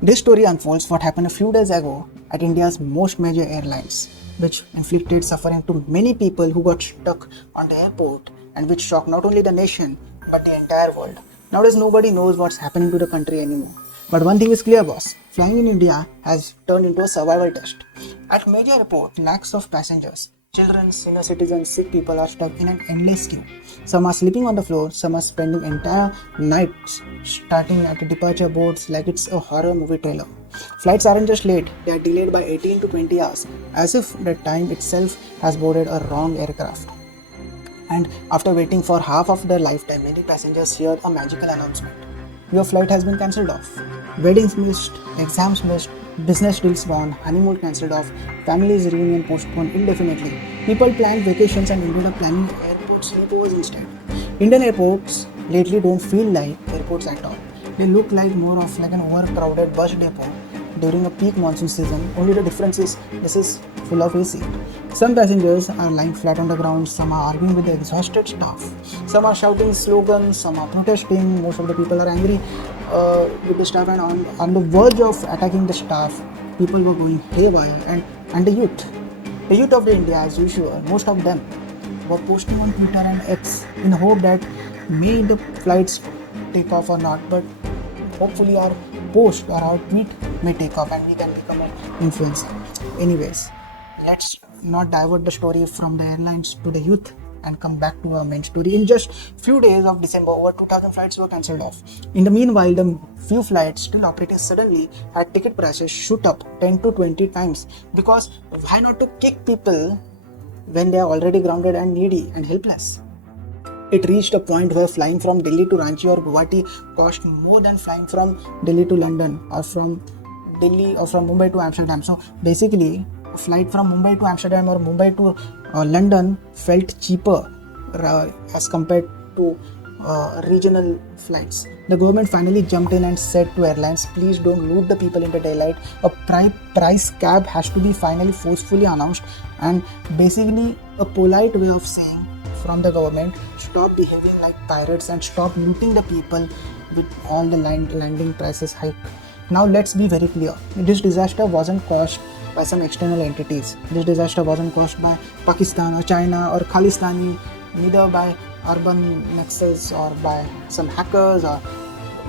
This story unfolds what happened a few days ago at India's most major airlines, which inflicted suffering to many people who got stuck on the airport and which shocked not only the nation but the entire world. Nowadays, nobody knows what's happening to the country anymore. But one thing is clear, boss. Flying in India has turned into a survival test. At major airport, lakhs of passengers, children, senior citizens, sick people are stuck in an endless queue. Some are sleeping on the floor, some are spending entire nights starting at the departure boards like it's a horror movie trailer. Flights aren't just late, they are delayed by 18 to 20 hours, as if the time itself has boarded a wrong aircraft. And after waiting for half of their lifetime, many passengers hear a magical announcement. Your flight has been cancelled off. Weddings missed, exams missed, business deals gone, honeymoon cancelled off, families reunion postponed indefinitely. People planned vacations and ended up planning airport sleepovers instead. Indian airports lately don't feel like airports at all. They look like more of like an overcrowded bus depot during a peak monsoon season. Only the difference is this is full of AC. Some passengers are lying flat on the ground, some are arguing with the exhausted staff, some are shouting slogans, some are protesting, most of the people are angry with the staff and on the verge of attacking the staff. People were going haywire and the youth of the India as usual, most of them were posting on Twitter and X in the hope that may the flights take off or not, but hopefully our post or our tweet may take off and we can become an influencer. Anyways, let's not divert the story from the airlines to the youth and come back to our main story. In just few days of December, over 2,000 flights were cancelled off. In the meanwhile, the few flights still operating suddenly had ticket prices shoot up 10 to 20 times, because why not to kick people when they are already grounded and needy and helpless? It reached a point where flying from Delhi to Ranchi or Guwahati cost more than flying from Delhi to London or from Delhi or from Mumbai to Amsterdam. So basically, a flight from Mumbai to Amsterdam or Mumbai to London felt cheaper as compared to regional flights. The government finally jumped in and said to airlines, please don't loot the people in the daylight. A price cap has to be finally forcefully announced, and basically a polite way of saying from the government, stop behaving like pirates and stop looting the people with all the landing prices hike. Now let's be very clear, this disaster wasn't caused by some external entities. This disaster wasn't caused by Pakistan or China or Khalistani, neither by urban nexus or by some hackers, or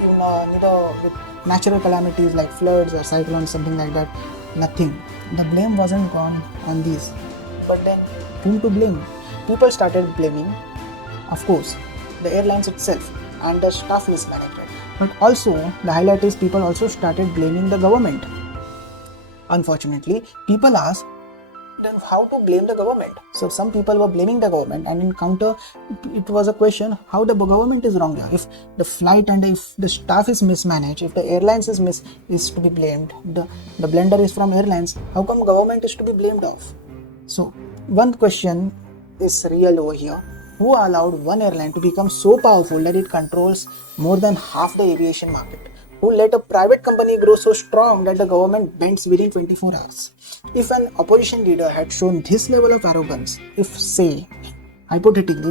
even neither with natural calamities like floods or cyclones, something like that. Nothing. The blame wasn't gone on these. But then, whom to blame? People started blaming, of course, the airlines itself and the staff mismanagement. But also, the highlight is people also started blaming the government. Unfortunately, people asked, then how to blame the government? So some people were blaming the government, and in counter, it was a question how the government is wrong here. If the flight and if the staff is mismanaged, if the airlines is to be blamed, the blunder is from airlines, how come government is to be blamed off? So one question is real over here. Who allowed one airline to become so powerful that it controls more than half the aviation market? Who let a private company grow so strong that the government bends within 24 hours? If an opposition leader had shown this level of arrogance, if say, hypothetically,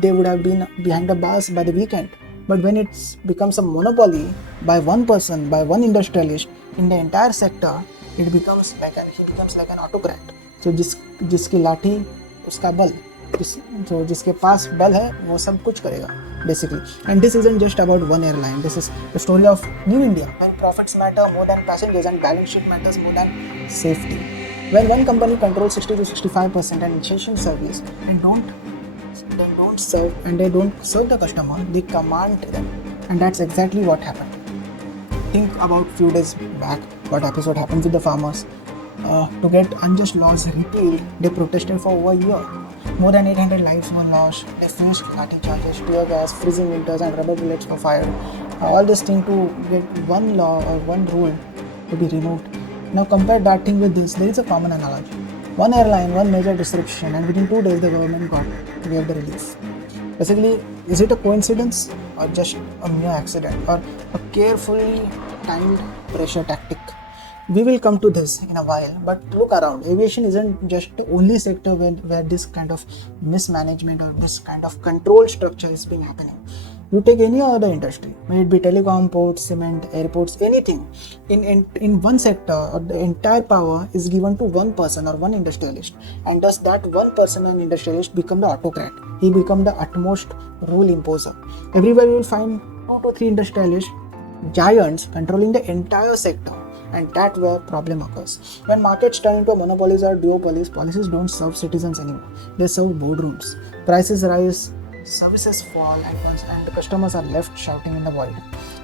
they would have been behind the bars by the weekend. But when it becomes a monopoly by one person, by one industrialist in the entire sector, he becomes like an autocrat. So जिसकी लाठी उसका बल, so जिसके पास बल है वो सब कुछ करेगा basically. And this isn't just about one airline. This is the story of New India, when profits matter more than passengers and balance sheet matters more than safety. When one company controls 60 to 65% and essential service and they don't serve the customer, they command them, and that's exactly what happened. Think about few days back what happened with the farmers. To get unjust laws repealed, they protested for over a year. More than 800 lives were lost. They faced lathi charges, tear gas, freezing winters, and rubber bullets were fired. All this thing to get one law or one rule to be removed. Now compare that thing with this. There is a common analogy. One airline, one major disruption, and within 2 days the government gave the relief. Basically, is it a coincidence or just a mere accident or a carefully timed pressure tactic? We will come to this in a while, but look around. Aviation isn't just the only sector where this kind of mismanagement or this kind of control structure is being happening. You take any other industry, may it be telecom, ports, cement, airports, anything. In one sector, the entire power is given to one person or one industrialist, and thus that one person and industrialist become the autocrat. He become the utmost rule imposer. Everywhere you will find 2 to 3 industrialists, giants controlling the entire sector, and that's where problem occurs. When markets turn into monopolies or duopolies, policies don't serve citizens anymore. They serve boardrooms. Prices rise, services fall, and the customers are left shouting in the void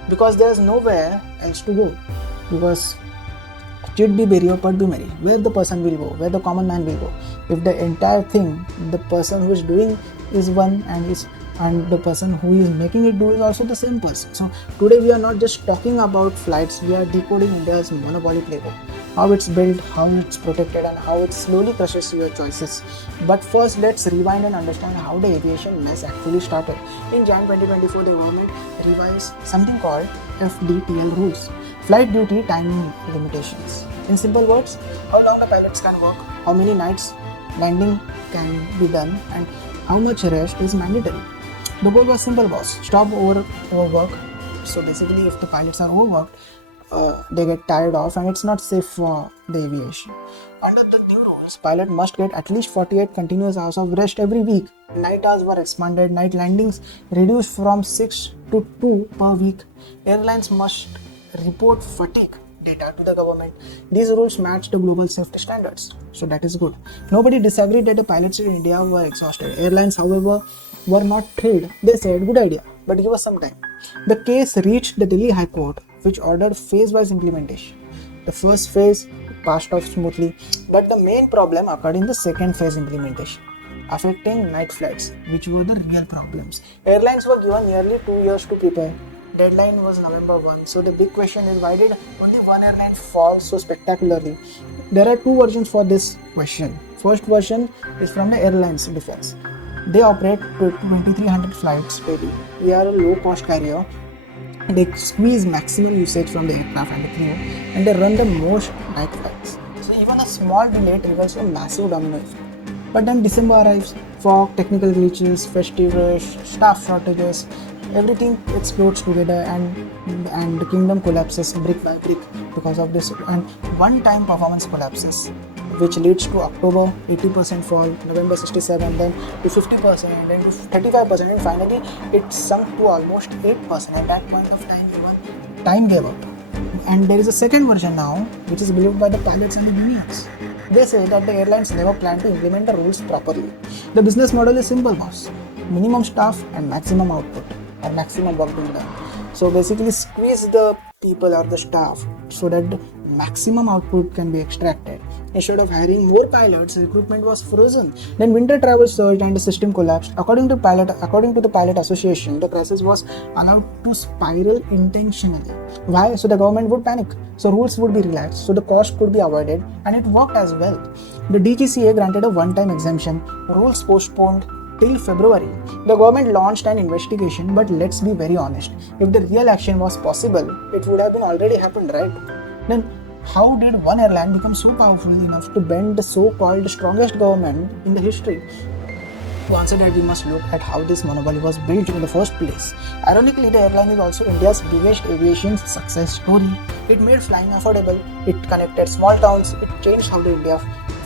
because there's nowhere else to go. Because chit be berry or pat be merry, where the person will go, where the common man will go. If the entire thing, the person who is doing is one and the person who is making it do is also the same person. So today we are not just talking about flights, we are decoding India's monopoly playbook, how it's built, how it's protected, and how it slowly crushes your choices. But first, let's rewind and understand how the aviation mess actually started. In Jan 2024, the government revised something called FDTL rules, flight duty timing limitations. In simple words, how long the pilots can work, how many nights landing can be done, and how much rest is mandatory. The goal was simple, boss. Stop overwork. So basically, if the pilots are overworked, they get tired off, and it's not safe for the aviation. Under the new rules, pilot must get at least 48 continuous hours of rest every week. Night hours were expanded. Night landings reduced from 6 to 2 per week. Airlines must report fatigue data to the government. These rules match the global safety standards, so that is good. Nobody disagreed that the pilots in India were exhausted. Airlines, however, were not thrilled. They said, good idea, but give us some time. The case reached the Delhi High Court, which ordered phase-wise implementation. The first phase passed off smoothly, but the main problem occurred in the second phase implementation, affecting night flights, which were the real problems. Airlines were given nearly 2 years to prepare. Deadline was November 1. So the big question is, why did only one airline fall so spectacularly? There are two versions for this question. First version is from the airline's defense. They operate 2,300 flights daily. We are a low-cost carrier. They squeeze maximum usage from the aircraft and the crew, and they run the most night flights. So even a small delay triggers a massive domino effect. But then December arrives, fog, technical glitches, festive rush, staff shortages, everything explodes together, and the kingdom collapses brick by brick because of this. And one-time performance collapses, which leads to October 80% fall, November 67%, then to 50%, and then to 35%, and finally it sunk to almost 8%. At that point of time, even time gave up. And there is a second version now, which is believed by the pilots and the unions. They say that the airlines never plan to implement the rules properly. The business model is simple, boss: minimum staff and maximum output, or maximum work being done. So basically squeeze the people or the staff so that the maximum output can be extracted. Instead of hiring more pilots, recruitment was frozen. Then winter travel surged and the system collapsed. According to the pilot association, the crisis was allowed to spiral intentionally. Why? So the government would panic. So rules would be relaxed. So the cost could be avoided, and it worked as well. The DGCA granted a one-time exemption. Rules postponed till February. The government launched an investigation, but let's be very honest. If the real action was possible, it would have been already happened, right? Then how did one airline become so powerful enough to bend the so-called strongest government in the history? To answer that, we must look at how this monopoly was built in the first place. Ironically, the airline is also India's biggest aviation success story. It made flying affordable, it connected small towns, it changed how the India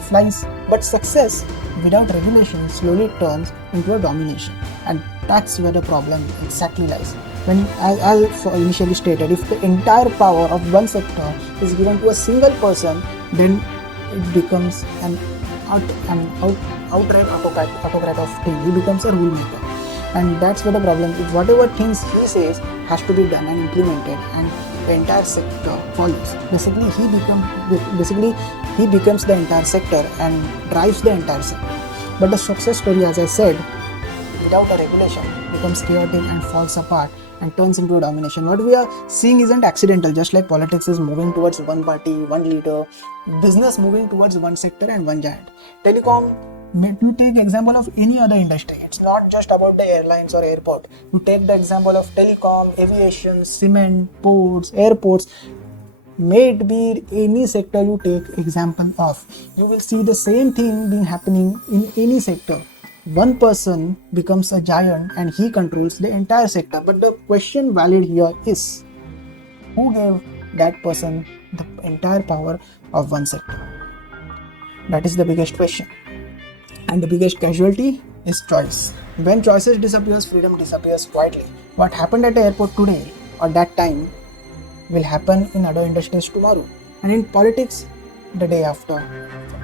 flies. But success without regulation slowly turns into a domination, and that's where the problem exactly lies. When, as initially stated, if the entire power of one sector is given to a single person, then it becomes an outright autocrat of thing. He becomes a rule maker, and that's where the problem is. Whatever things he says has to be done and implemented, and the entire sector follows. Basically, he becomes the entire sector and drives the entire sector. But the success story, as I said, without a regulation, becomes chaotic and falls apart and turns into a domination. What we are seeing isn't accidental. Just like politics is moving towards one party, one leader, business moving towards one sector and one giant. Telecom, you take example of any other industry. It's not just about the airlines or airport. You take the example of telecom, aviation, cement, ports, airports. May it be any sector you take example of, you will see the same thing being happening in any sector. one person becomes a giant and he controls the entire sector. But the question valid here is, who gave that person the entire power of one sector? That is the biggest question. And the biggest casualty is choice. When choices disappears, freedom disappears quietly. What happened at the airport today or that time will happen in other industries tomorrow, and in politics the day after,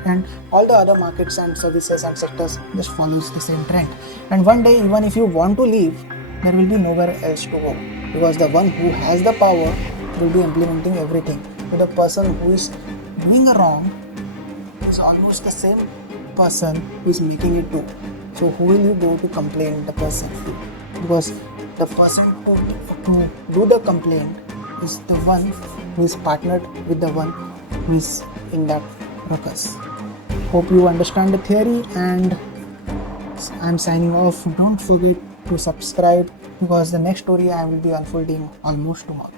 and all the other markets and services and sectors just follows the same trend. And one day, even if you want to leave, there will be nowhere else to go, because the one who has the power will be implementing everything. So the person who is doing a wrong is almost the same person who is making it do. So who will you go to complain the person to? Because the person to do the complaint is the one who is partnered with the one who is in that ruckus. Hope you understand the theory, and I'm signing off. Don't forget to subscribe, because the next story I will be unfolding almost tomorrow.